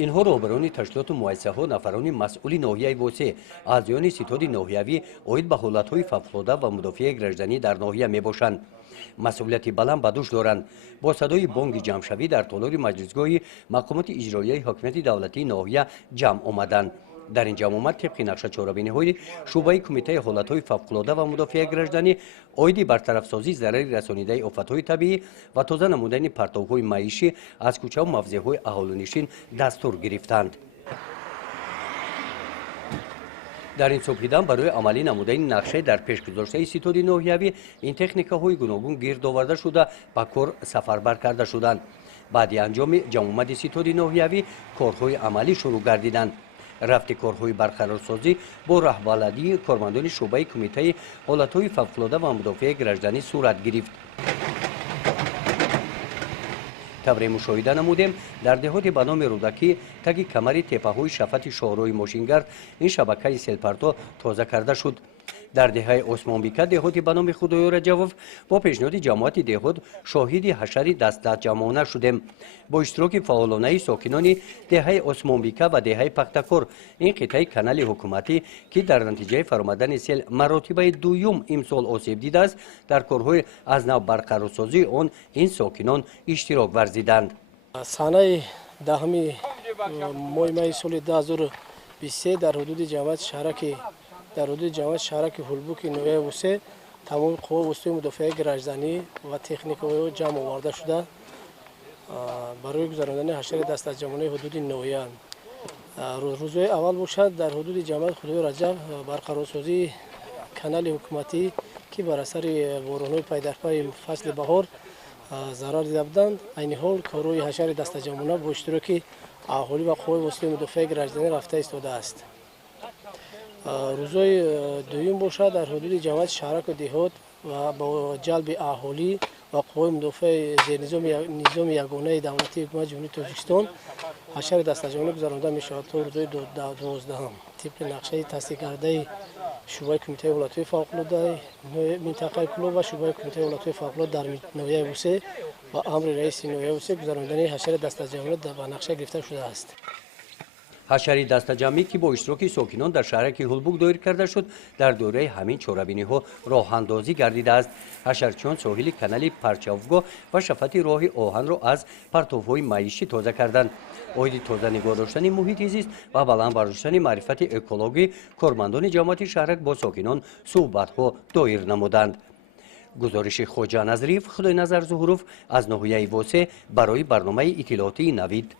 اینها رهبران تشکیلات و مؤسسه‌ها نفران مسئول ناحیه وسه از جانب ستاد ناحیوی اوید به حالت‌های فوق‌العاده و مدافع گردنی در ناحیه میباشند. مسئولیت بلند به دوش دارند. با صدای بانگ جمع‌شوی در تالار مجلسگاه مقامات اجرایی حاکمیت دولتی ناحیه جمع آمدند. در این جمع آمد طبق نقشه چهاربینی‌های شورای کمیته حالت‌های فوق‌العاده و مدافع گردنی اوید برطرف‌سازی ضرر رسانیده آفت‌های طبیعی و تازه نمودن پرتوهای معیشی از کوچه و موضع‌های اهالینشین دستور گرفتند. در این صبحیدن برای عملی نمودن نقشه در پیش گذاشته ستاد ناحیوی این تکنیک‌های گوناگون گرد آورده شده به کار سفربر کرده شدند. بعد انجام جمع آمد ستاد ناحیوی کارهای عملی شروع گردیدند. رفت کارهای برقرارسازی با رهبری کارمندان شعبه کمیته حالت‌های فوق‌العاده و مدافع گردنی صورت گرفت. طبری مشاهده نمودیم در دهات به نام رودکی تگ کمر تپه‌های شفت شاهراه ماشینگرد این شبکه سیلپرتو تازه کرده شد. در دهه عثمان بیکه دهات به نام خدایار جوف با پیشنهاد جماعت دهات شاهد حشر دست جمعانه شدیم. با اشتراک فعالانه ساکنان دهه عثمان بیکه و دهه پختکور این قطعه کانال حکومتی که در نتیجه فرآمدن سیل مراتب دوم امسال آسیب دیده است در کارهای از نو برقرارسازی آن این ساکنان اشتراک ورزیدند. سانه دهمی ماه سال 2023 در حدود جماعت شهرک هلبوک نویه وسه تمام قوا وسطی مدافع گردنی و تکنیک‌های جمع آورده شده برای گذراندن حشر دست از جمعانه حدود نویه. روزهای اول باشد در حدود جماعت خدای رجب برقرارسازی کانال حکومتی که بر اثر باران‌های پی در پی فصل بهار ضرر دیده بودند. این حال کارهای حشر دست از جمعانه با اشتراک اهالی و قوای وسطی مدافع گردنی رفته ایستاده است. روزهای دوم باشد در حدود جماعت شهرک و دهات و با جلب اهالی و قوای مدافع زیر نظام یگانه دولتی حکومت جمهوری تاجیکستان حشر دست از جمعانه گذرانده می شود تا روزهای 12 طبق نقشه تصدیق کرده شورای کمیته حالت‌های فوق‌العاده منطقه کلو و شورای کمیته حالت‌های فوق‌العاده در ناحیه وسه و امر رئیس ناحیه وسه گذراندن حشر دست از جمعانه به نقشه گرفته شده است. حشری دست جمعی که با اشتراک ساکنان در شهرک هلبوک دایر کرده شد در دوره همین چهاربینی‌ها راه اندازی گردیده است. حشرچیان ساحل کانال پرچاوگاه و شفت راه آهن را از پرتوهای معیشی تازه کردند. اوید تازه نگاه داشتن محیط زیست و بلند برداشتن معرفت اکولوژی کارمندان جماعت شهرک با ساکنان صحبت‌ها دایر نمودند. گزارش خواجه نظریف خدای نظر ظهوروف از ناحیه وسه برای برنامه اطلاعاتی نوید.